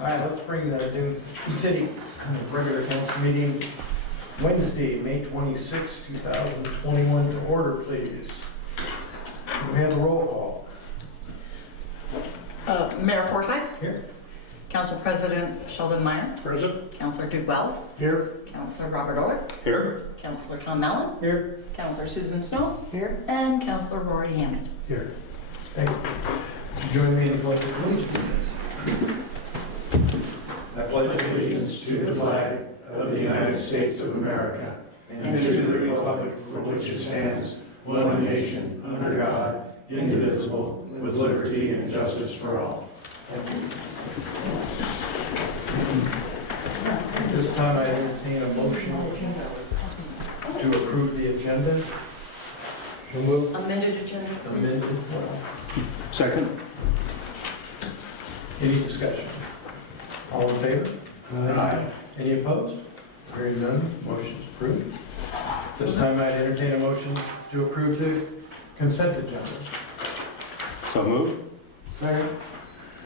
All right, let's bring the Dune City regular council meeting Wednesday, May 26, 2021 to order, please. We have a roll call. Mayor Forsyth, Here. Council President Sheldon Meyer, Present. Councilor Duke Wells, Here. Councilor Robert Orr, Here. Councilor Tom Mellon, Here. Councilor Susan Snow, Here. and Councilor Rory Hammond. Here. Thank you. Join me in the pledge of allegiance. I pledge allegiance to the flag of the United States of America and to the republic for which it stands, one nation, under God, indivisible, with liberty and justice for all. This time I entertain a motion to approve the agenda. So moved. Amended agenda, please. Amended. Second. Any discussion? All in favor? Aye. Any opposed? Hearing none, motion's approved. This time I'd entertain a motion to approve the consent agenda. So moved. Second.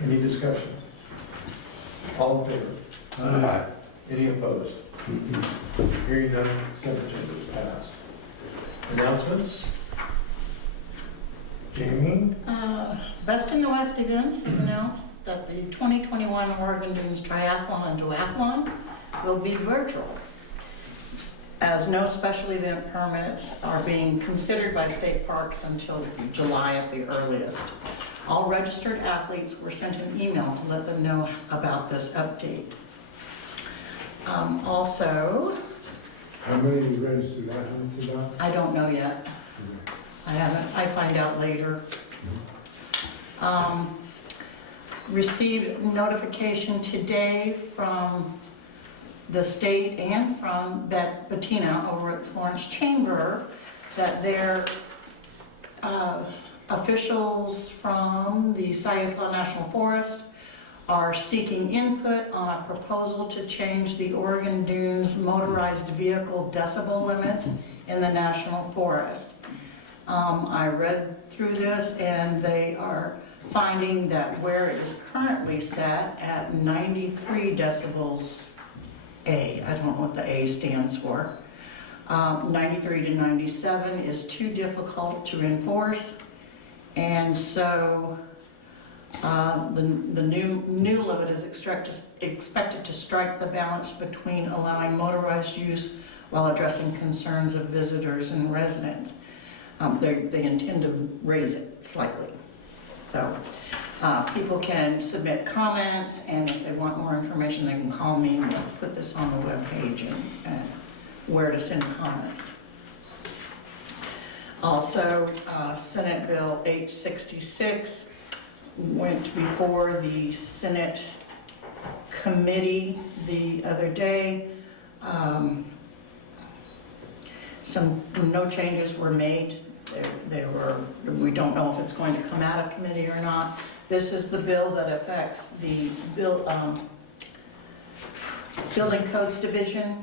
Any discussion? All in favor? Aye. Any opposed? Hearing none, consent agenda is passed. Announcements? Jamie? Best in the West Events has announced that the 2021 Oregon Dunes Triathlon and Duathlon will be virtual, as no special event permits are being considered by state parks until July at the earliest. All registered athletes were sent an email to let them know about this update. Also, How many registered athletes about? I don't know yet. I find out later. Received notification today from the state and from Bettina over at Florence Chamber that their officials from the Siuslaw National Forest are seeking input on a proposal to change the Oregon Dunes motorized vehicle decibel limits in the National Forest. I read through this and they are finding that where it is currently set at 93 decibels A, I don't know what the A stands for, 93 to 97 is too difficult to enforce, and so the new limit is expected to strike the balance between allowing motorized use while addressing concerns of visitors and residents. They intend to raise it slightly. So people can submit comments, and if they want more information, they can call me and we'll put this on the webpage and where to send comments. Also, Senate Bill 866 went before the Senate committee the other day. No changes were made. We don't know if it's going to come out of committee or not. This is the bill that affects the Building Codes Division,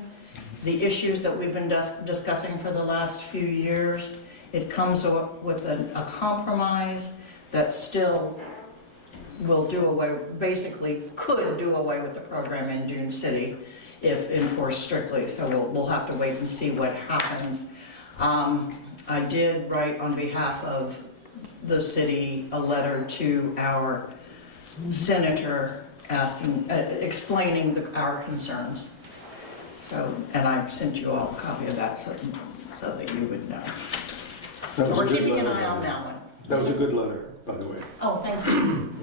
the issues that we've been discussing for the last few years. It comes up with a compromise that still will do away, basically could do away with the program in Dune City if enforced strictly. So we'll have to wait and see what happens. I did write on behalf of the city a letter to our senator asking, explaining our concerns. So, and I sent you all a copy of that so that you would know. We're keeping an eye on that one. That was a good letter, by the way. Oh, thank you.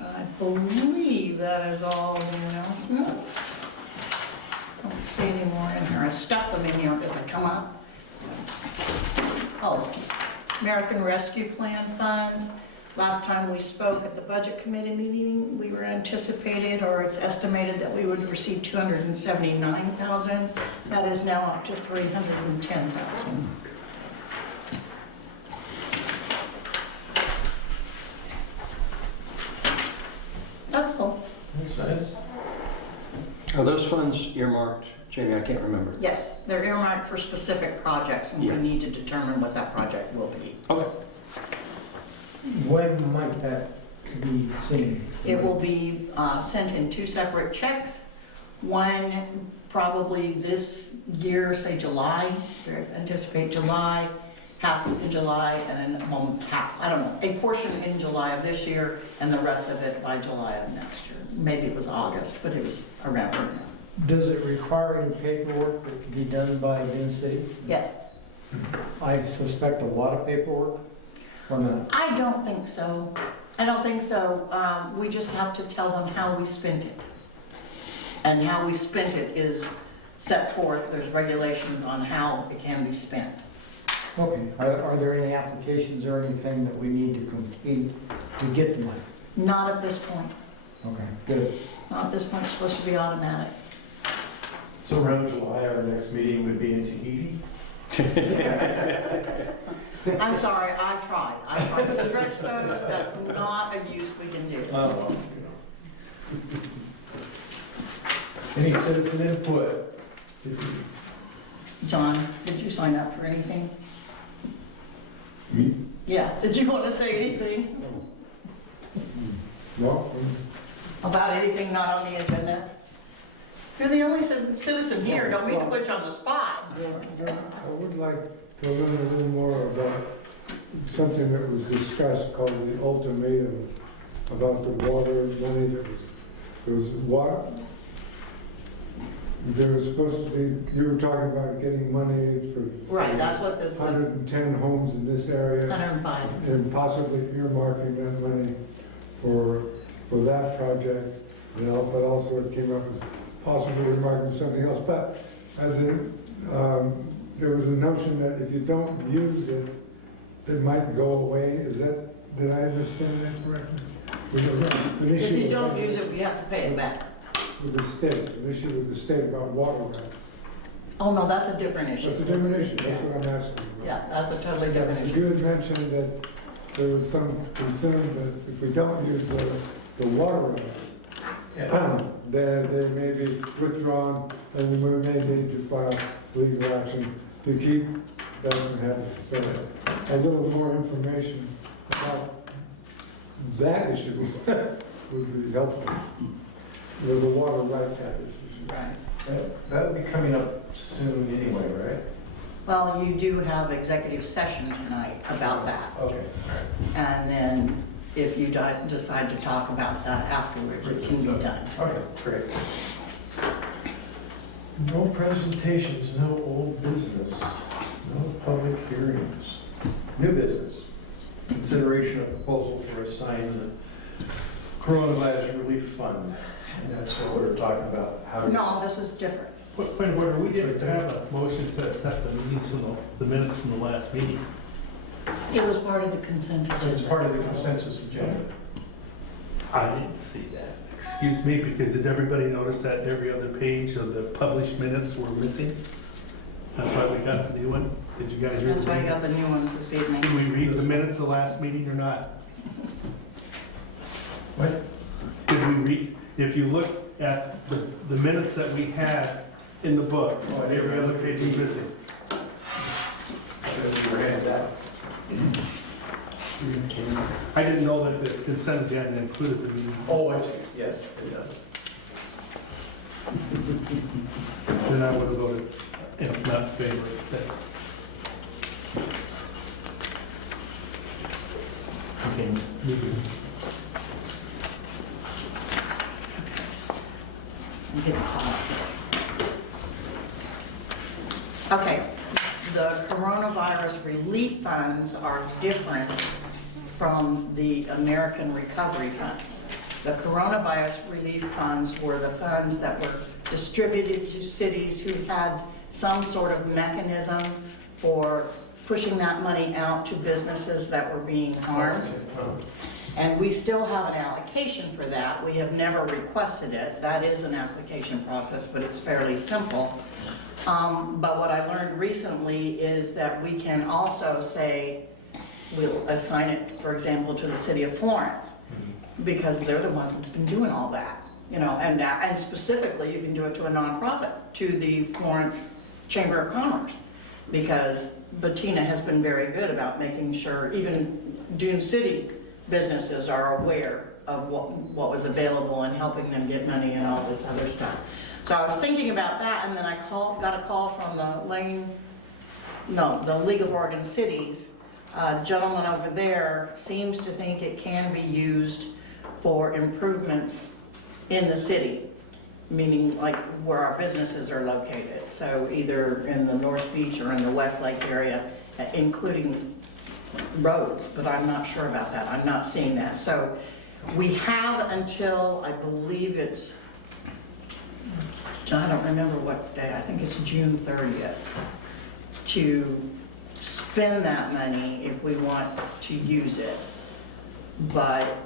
I believe that is all the announcements. Don't see any more in here. I stuffed them in here as I come up. Oh, American Rescue Plan funds. Last time we spoke at the Budget Committee meeting, we were anticipated, or it's estimated that we would receive $279,000. That is now up to $310,000. That's cool. That's nice. Are those funds earmarked, Jamie? I can't remember. Yes, they're earmarked for specific projects, and we Yeah. need to determine what that project will be. Okay. When might that to be seen? It will be sent in 2 separate checks. One probably this year, say July, anticipate July, half in July, and then half, I don't know, a portion in July of this year, and the rest of it by July of next year. Maybe it was August, but it was around there. Does it require any paperwork that can be done by Dune City? Yes. I suspect a lot of paperwork, or not? I don't think so. I don't think so. We just have to tell them how we spent it. And how we spent it is set forth. There's regulations on how it can be spent. Okay, are there any applications or anything that we need to complete to get the money? Not at this point. Okay, good. Not at this point. It's supposed to be automatic. So around July, our next meeting would be in Tahiti? I'm sorry, I tried to stretch those. That's not a use we can do. Oh, well. Any citizen input? John, did you sign up for anything? Me? Yeah, did you want to say anything No? about anything not on the agenda? You're the only citizen here, don't mean to put you on the spot. I would like to learn a little more about something that was discussed called the ultimatum about the water money that was, there was water. There was supposed to be, you were talking about getting money for. Right, that's what this, 110 homes in this area. 105. And possibly earmarking that money for that project, you know, but also it came up as possibly earmarking something else. But as there was a notion that if you don't use it, it might go away. Is that, did I understand that correctly? If you don't use it, we have to pay it back. With the state, an issue with the state about water rights. Oh, no, that's a different issue. That's a different issue, that's what I'm asking about. Yeah, that's a totally different You issue. had mentioned that there was some concern that if we don't use the water rights, they may be withdrawn, and we may need to file legal action to keep that from happening. So a little more information about that issue would be helpful. The water rights issue. Right. That would be coming up soon anyway, right? Well, you do have executive session tonight about that. Okay. And then if you decide to talk about that afterwards, it can be done. Okay, great. No presentations, no old business, no public hearings. New business. Consideration of proposal for assigning the coronavirus relief fund. And that's what we're talking about. How No, this is different. Point of order, we didn't have a motion to accept the minutes from the last meeting. It was part of the consent agenda. It's part of the consensus agenda. I didn't see that. Excuse me, because did everybody notice that every other page of the published minutes were missing? That's why we got the new one? Did you guys read? That's why you got the new ones this evening. Did we read the minutes of the last meeting or not? What? Did we read, if you look at the minutes that we had in the book, every other page was missing. I didn't know that the consent agenda included the meeting. Oh, I see. Yes, it does. Then I would have voted, if not in favor of that. Okay, moving. I'm getting caught up. Okay, the coronavirus relief funds are different from the American Recovery Funds. The coronavirus relief funds were the funds that were distributed to cities who had some sort of mechanism for pushing that money out to businesses that were being harmed. And we still have an allocation for that. We have never requested it. That is an application process, but it's fairly simple. But what I learned recently is that we can also say, we'll assign it, for example, to the city of Florence, because they're the ones that's been doing all that, you know, and specifically, you can do it to a nonprofit, to the Florence Chamber of Commerce, because Bettina has been very good about making sure, even Dune City businesses are aware of what was available and helping them get money and all this other stuff. So I was thinking about that, and then I got a call from the League of Oregon Cities. A gentleman over there seems to think it can be used for improvements in the city, meaning like where our businesses are located. So either in the North Beach or in the Westlake area, including roads, but I'm not sure about that. I'm not seeing that. So we have until, I believe it's, I don't remember what day, I think it's June 30th, to spend that money if we want to use it. But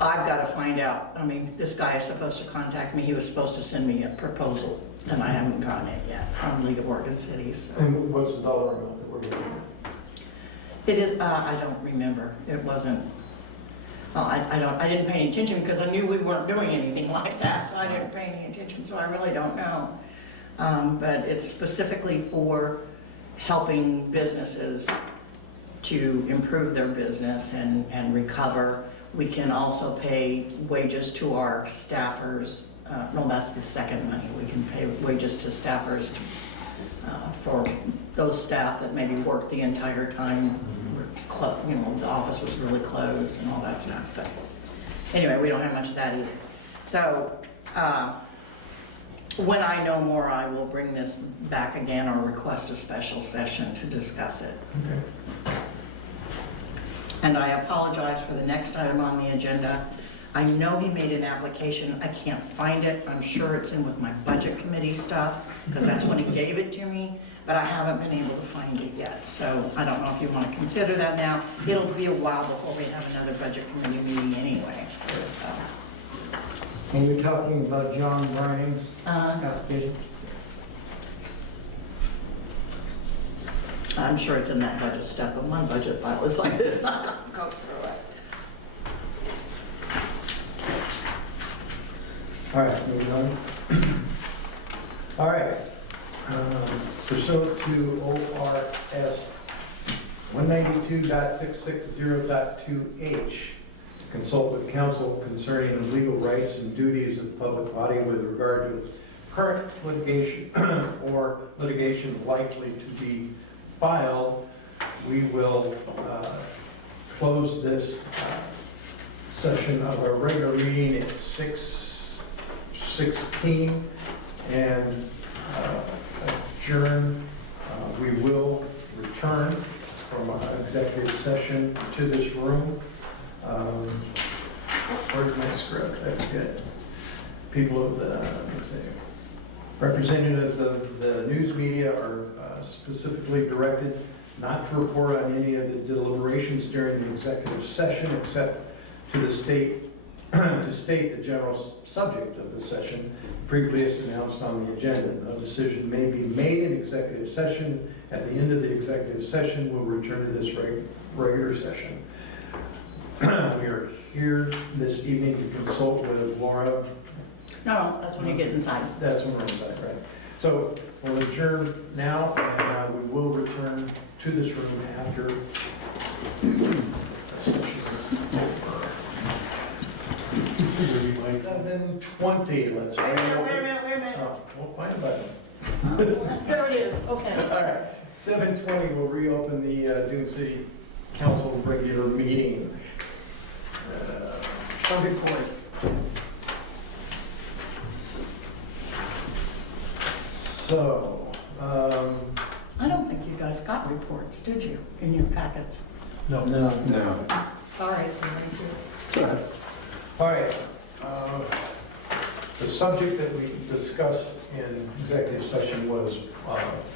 I've got to find out. I mean, this guy is supposed to contact me. He was supposed to send me a proposal, and I haven't gotten it yet from League of Oregon Cities. So. And what's the dollar amount that we're getting? It is, I don't remember. It wasn't, I didn't pay any attention because I knew we weren't doing anything like that, so I didn't pay any attention, so I really don't know. But it's specifically for helping businesses to improve their business and recover. We can also pay wages to our staffers. No, that's the second money. We can pay wages to staffers for those staff that maybe worked the entire time. You know, the office was really closed and all that stuff. But anyway, we don't have much of that either. So when I know more, I will bring this back again or request a special session to discuss it. Okay. And I apologize for the next item on the agenda. I know he made an application. I can't find it. I'm sure it's in with my budget committee stuff because that's when he gave it to me, but I haven't been able to find it yet. So I don't know if you want to consider that now. It'll be a while before we have another budget committee meeting anyway. And you're talking about John Branning's Uh, application? I'm sure it's in that budget stuff, but my budget file is like this. I'll go through it. All right, moving on. All right. Pursuant to ORS 192.660.2H, to consult with counsel concerning the legal rights and duties of the public body with regard to current litigation or litigation likely to be filed, we will close this session of our regular meeting at 6:16 and adjourn. We will return from our executive session to this room. Where's my script? I forget. People of the, representatives of the news media are specifically directed not to report on any of the deliberations during the executive session except to state the general subject of the session previously announced on the agenda. No decision may be made in executive session. At the end of the executive session, we'll return to this regular session. We are here this evening to consult with Laura. No, that's when you get inside. That's when we're inside, right? So we'll adjourn now, and we will return to this room after the session is over. 7:20, let's. Wait a minute. Oh, we'll find a button. There it is, okay. All right, 7:20, we'll reopen the Dune City Council regular meeting. For reports. So, I don't think you guys got reports, did you, in your packets? No. No. Sorry, thank you. all right. The subject that we discussed in executive session was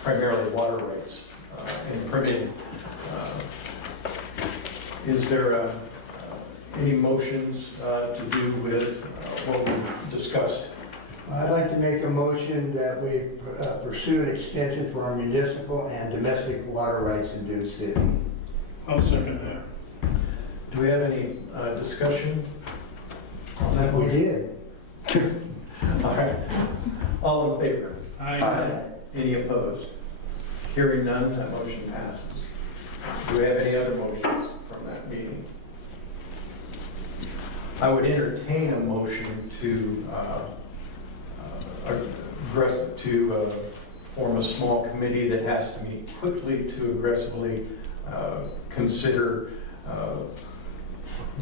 primarily water rights and permitting. Is there any motions to do with what we discussed? I'd like to make a motion that we pursue an extension for our municipal and domestic water rights in Dune City. I'll second that. Do we have any discussion? That we did. All right. All in favor? Aye. Any opposed? Hearing none, that motion passes. Do we have any other motions from that meeting. I would entertain a motion to form a small committee that has to meet quickly to aggressively consider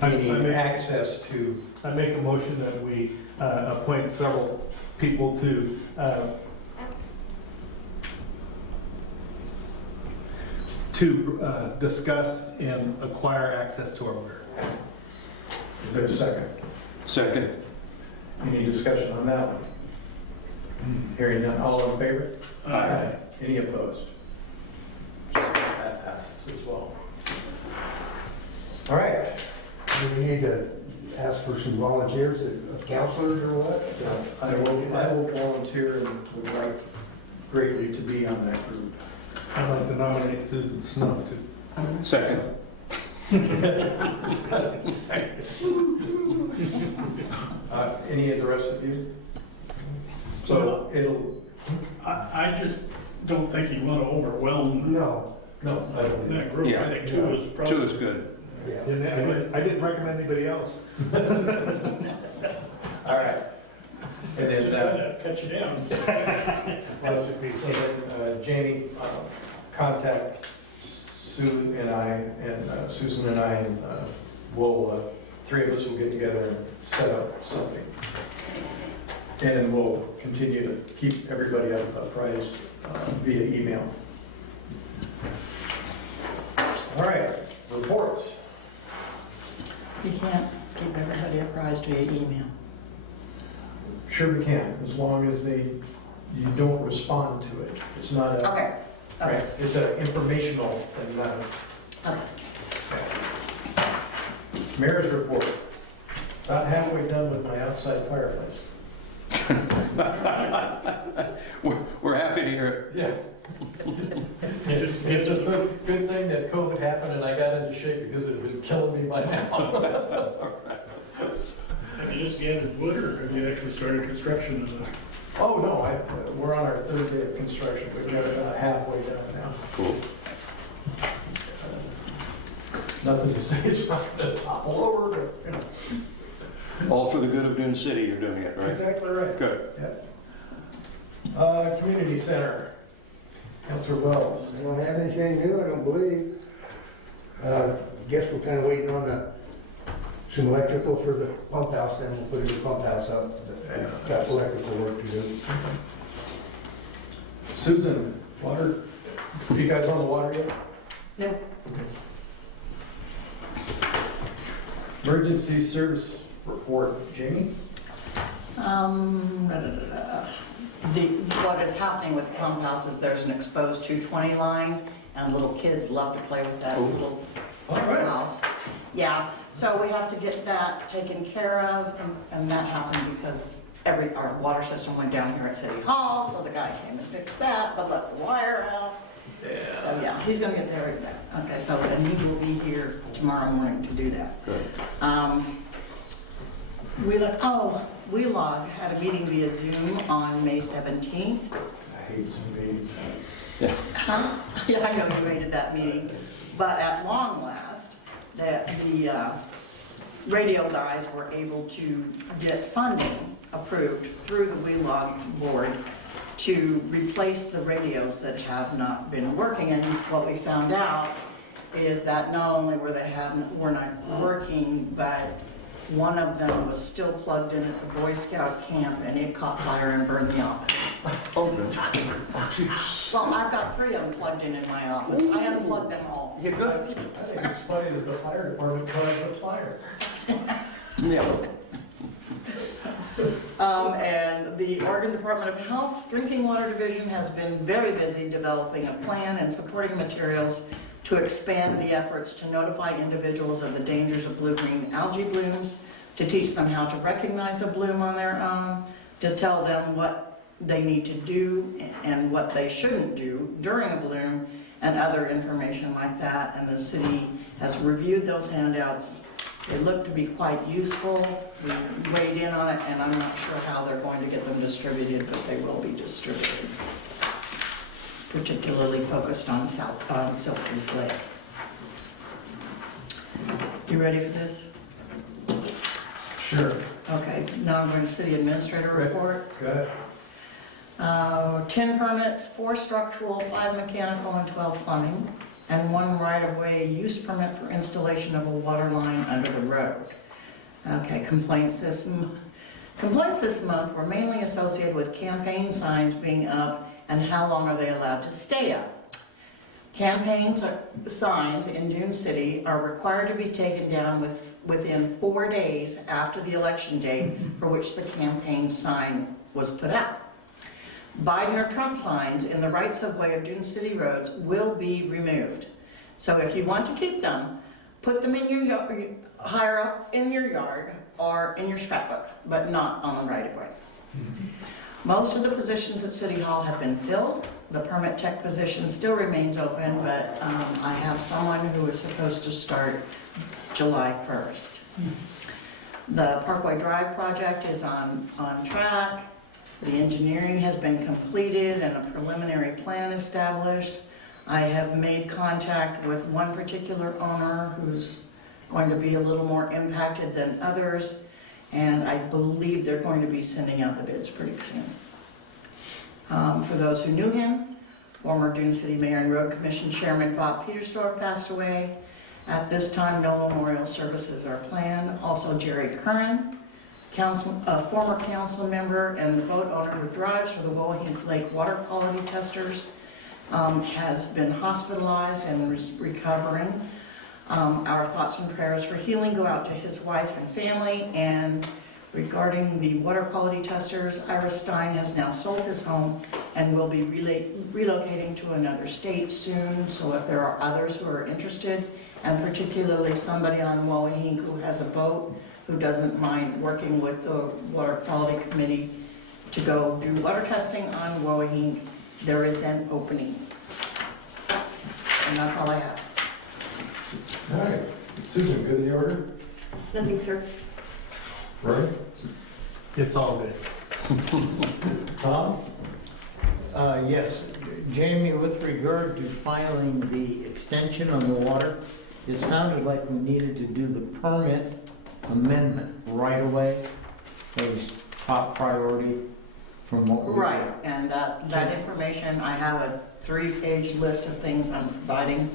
gaining access to. I make a motion that we appoint several people to discuss and acquire access to our water. Is there a second? Second. Any discussion on that one? Hearing none, all in favor? Aye. Any opposed? That passes as well. All right. Do we need to ask for some volunteers, counselors or what? I will volunteer and would like greatly to be on that group. I'd like to nominate Susan Snow to. Second. Any of the rest of you? So it'll, I just don't think you want to overwhelm No, no, I don't. that group. I think two is probably. Two is good. yeah. I didn't recommend anybody else. All right. And then, Just trying to cut you down. so then, Jamie, contact Sue and I, and Susan and I, and we'll, three of us will get together and set up something. And we'll continue to keep everybody apprised via email. All right, reports. You can't keep everybody apprised via email. Sure we can, as long as you don't respond to it. It's not a, Okay, right, okay, it's an informational and not a. okay. Mayor's report. About halfway done with my outside fireplace. We're happy to hear it. Yeah. It's a good thing that COVID happened and I got into shape because it would have been killing me by now. Have you just gathered wood or have you actually started construction of the? Oh, no, we're on our third day of construction. We've got it halfway done now. Cool. Nothing to say it's not going to topple over, but, you know. All for the good of Dune City, you're doing it, right? Exactly right. Good. Yep. Community Center. Councilor Wells. I don't have anything new, I don't believe. Guess we're kind of waiting on some electrical for the pump house, then we'll put a new pump house up. Yeah. Got electrical work to do. Susan, water. Are you guys on the water yet? No. Emergency service report, Jamie? What is happening with the pump house is there's an exposed 220 line, and little kids love to play with that little All right. house. Yeah, so we have to get that taken care of, and that happened because our water system went down here at City Hall, so the guy came and fixed that, but left the wire out. Yeah. So yeah, he's gonna get there. Okay, so, and he will be here tomorrow morning to do that. Good. WeLog had a meeting via Zoom on May 17th. I hate some meetings. Huh? Yeah, I know you hated that meeting, but at long last, the radio guys were able to get funding approved through the WeLog board to replace the radios that have not been working. And what we found out is that not only were not working, but one of them was still plugged in at the Boy Scout camp, and it caught fire and burned the office. Oh, good. Well, I've got 3 of them plugged in my office. I unplugged them all. You good? I think it's funny that the fire department caused the fire. Yeah. And the Oregon Department of Health Drinking Water Division has been very busy developing a plan and supporting materials to expand the efforts to notify individuals of the dangers of blue-green algae blooms, to teach them how to recognize a bloom on their own, to tell them what they need to do and what they shouldn't do during a bloom, and other information like that. And the city has reviewed those handouts. They look to be quite useful. We weighed in on it, and I'm not sure how they're going to get them distributed, but they will be distributed. Particularly focused on Silver's Lake. You ready for this? Sure. Okay, now I'm going to city administrator Right. report. Got it? 10 permits, 4 structural, 5 mechanical, and 12 plumbing, and 1 right-of-way use permit for installation of a water line under the road. Okay, complaints this month were mainly associated with campaign signs being up and how long are they allowed to stay up. Signs in Dune City are required to be taken down within 4 days after the election date for which the campaign sign was put out. Biden or Trump signs in the rights-of-way of Dune City roads will be removed. So if you want to keep them, put them in your yard, higher up in your yard or in your scrapbook, but not on the right-of-way. Most of the positions at City Hall have been filled. The permit tech position still remains open, but I have someone who is supposed to start July 1st. The Parkway Drive project is on track. The engineering has been completed and a preliminary plan established. I have made contact with one particular owner who's going to be a little more impacted than others, and I believe they're going to be sending out the bids pretty soon. For those who knew him, former Dune City Mayor and Road Commission Chairman Bob Petersdorf passed away. At this time, no memorial services are planned. Also, Jerry Curran, former council member and the boat owner who drives for the Woahink Lake water quality testers, has been hospitalized and is recovering. Our thoughts and prayers for healing go out to his wife and family. And regarding the water quality testers, Ira Stein has now sold his home and will be relocating to another state soon. So if there are others who are interested, and particularly somebody on Woahink who has a boat, who doesn't mind working with the Water Quality Committee to go do water testing on Woahink, there is an opening. And that's all I have. All right. Susan, good in the order? Nothing, sir. Right? It's all good. Tom? Yes, Jamie, with regard to filing the extension on the water, it sounded like we needed to do the permit amendment right away. That was top priority from what we... Right, and that information, I have a 3-page list of things I'm providing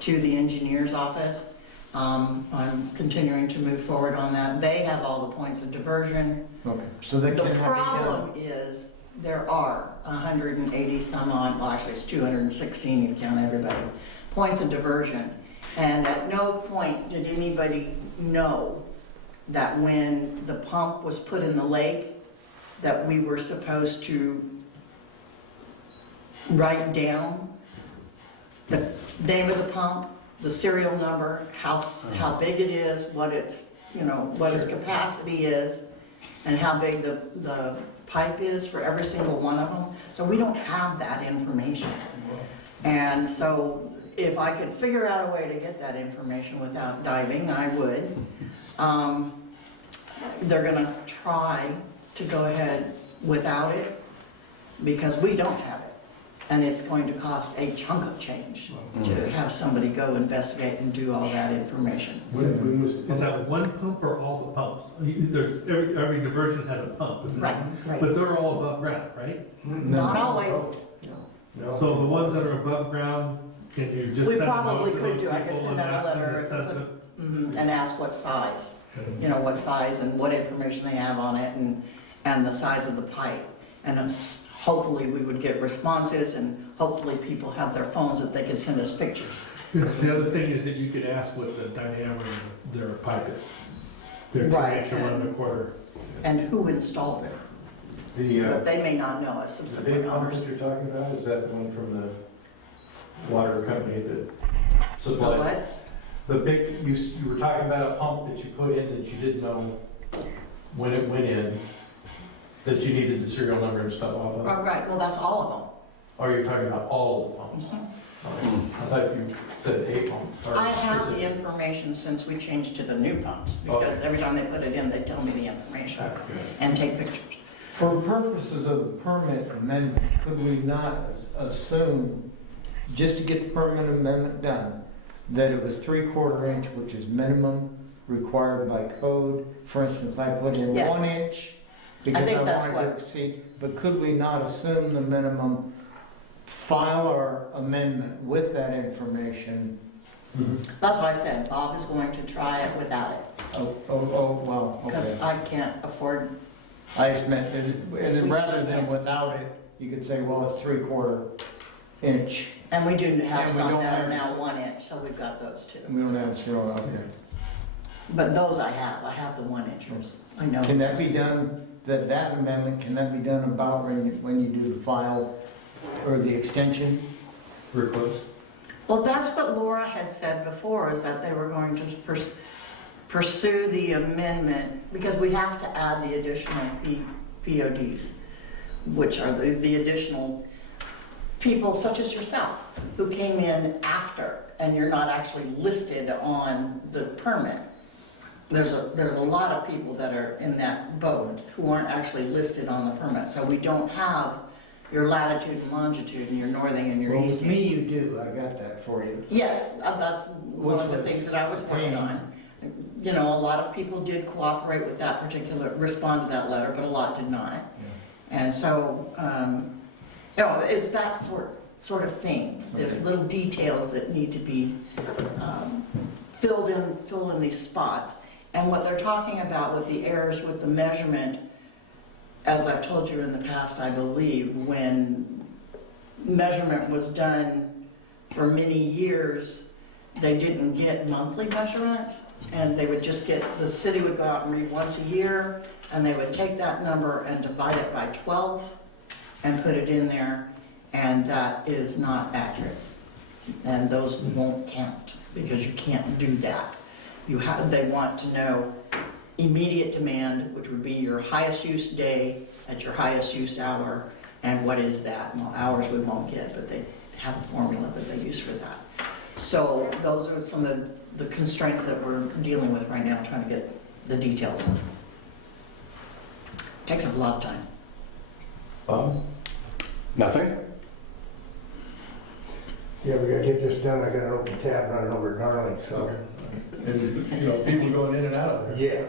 to the engineer's office. I'm continuing to move forward on that. They have all the points of diversion. Okay, so that The can have problem is, there are 180 some odd, well actually it's 216 if you count everybody, points of diversion. And at no point did anybody know that when the pump was put in the lake, that we were supposed to write down the name of the pump, the serial number, how big it is, what its, what its capacity is, and how big the pipe is for every single one of them. So we don't have that information. And so if I could figure out a way to get that information without diving, I would. They're gonna try to go ahead without it because we don't have it. And it's going to cost a chunk of change to have somebody go investigate and do all that information. Is that one pump or all the pumps? There's, every diversion has a pump, isn't it? Right. But they're all above ground, right? Not always. No. So the ones that are above ground, can you just We send them probably out to could those do. I could people send and out a ask them letter to if send it's a- them? and ask what size, what size and what information they have on it and the size of the pipe. And hopefully we would get responses and hopefully people have their phones that they can send us pictures. The other thing is that you could ask what the diameter of their pipe is. They're 2 Right, inch or 1 1/4. And who installed it, but they may not know us The subsequent big pump owners. that you're talking about, is that the one from the water company that The supplies? what? The big, you were talking about a pump that you put in that you didn't know when it went in, that you needed the serial number and stuff off of? Oh, right, well, that's all Or you're talking about all the pumps? of them. Okay. I thought you said a pump. or I have the specific. information since we changed to the new pumps, because every time they put it in, they tell me the information and take pictures. For purposes of the permit amendment, could we not assume, just to get the permit amendment done, that it was 3/4 inch, which is minimum, required by code. For instance, I put in Yes. 1 inch because think I that's wanted to what- exceed, but could we not assume the minimum, file our amendment with that information? That's why I said Bob is going to try it without it, Well, because okay. I can't afford, I just meant, rather than without it, you could say, well, it's 3/4 inch. and we do have And we some don't that are have- now 1 inch, so we've got those too. We don't have 0, okay. But those I have the 1 inchers, I know. Can that be done, that amendment, can that be done about when you do the file or the extension? Request? Well, that's what Laura had said before, is that they were going to pursue the amendment, because we have to add the additional PODs, which are the additional people such as yourself, who came in after, and you're not actually listed on the permit. There's a lot of people that are in that boat who aren't actually listed on the permit, so we don't have your latitude and longitude and your northing and your Well, with easting. me, you do, I got that for you. Yes, that's one of the Which was things that I was working pain. on. You know, a lot of people did cooperate with that particular, respond to that letter, but a lot did not. And so, you know, it's that sort of thing. There's Okay. little details that need to be fill in these spots. And what they're talking about with the errors with the measurement, as I've told you in the past, I believe, when measurement was done for many years, they didn't get monthly measurements, and they would just get, the city would go out and read once a year, and they would take that number and divide it by 12 and put it in there, and that is not accurate. And those won't count, because you can't do that. They want to know immediate demand, which would be your highest use day at your highest use hour, and what is that? Well, hours we won't get, but they have a formula that they use for that. So those are some of the constraints that we're dealing with right now, trying to get the details of. Takes up a lot of time. Bob? Nothing? Yeah, we gotta get this done, I got an open tab running over at Darling, so. And, you know, people going in and out of there. Yeah,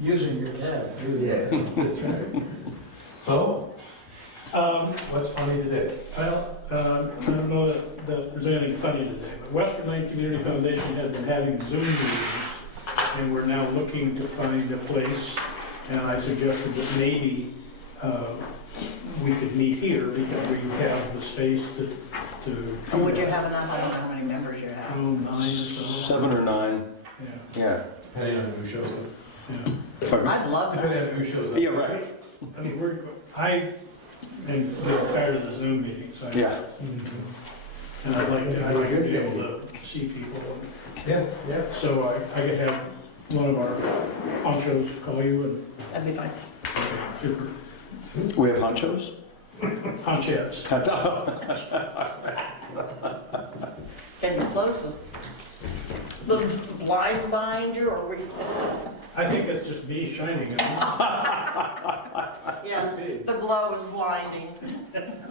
Using your tab, too. yeah. That's right. So, what's funny today? Well, I don't know that there's anything funny today, but Western Lane Community Foundation has been having Zoom meetings, and we're now looking to find a place, and I suggested that maybe we could meet here because we have the space to. And would you have enough? I don't know how many members you have. 9 or so. 7 or 9, Yeah, yeah. Depending on who shows up. yeah. I'd love that. Depending on who shows up. Yeah, right. I mean, I am tired of the Zoom meetings. Yeah. And I'd like to be able to see people. Yeah, yeah. So I could have one of our honchos call you and, That'd be fine. super, We have honchos? honchettes. Can you close the blind behind you, or we? I think that's just me shining. Yes, the glow is blinding.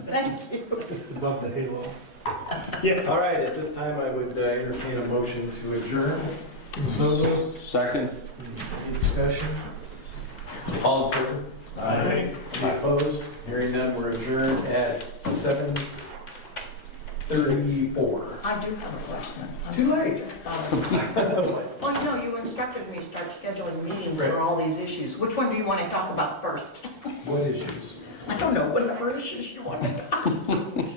Thank you. Just above the halo. Yeah. All right, at this time, I would entertain a motion to adjourn. So, Second? any discussion? All in favor? Aye. Any opposed? Hearing none, we're adjourned at 7:34. I do have a question. I'm Too sorry, late. just thought of it. Well, you know, you instructed me to start scheduling meetings Right. for all these issues. Which one do you want to talk about first? What issues? I don't know, whatever issues you want to talk about.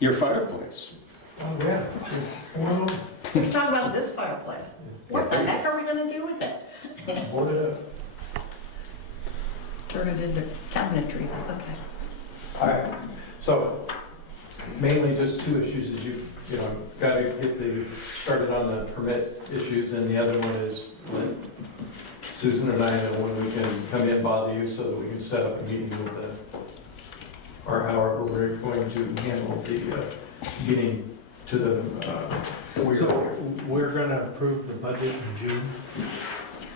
Your fireplace. Oh, yeah. Come on, We can talk about this fireplace. What the heck are we gonna do with it? board it up. Turn it into cabinetry, okay. All right, so mainly just two issues is you know, got to get started on the permit issues, and the other one is when Susan and I know when we can come in, bother you, so that we can set up a meeting with or however we're going to handle the getting to the four-year. So we're gonna approve the budget in June.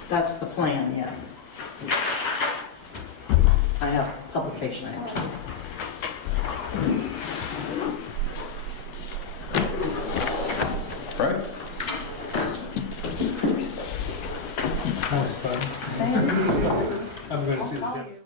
That's the plan, yes. I have publication I have to do. Right. I'm gonna I'll see the call video. you.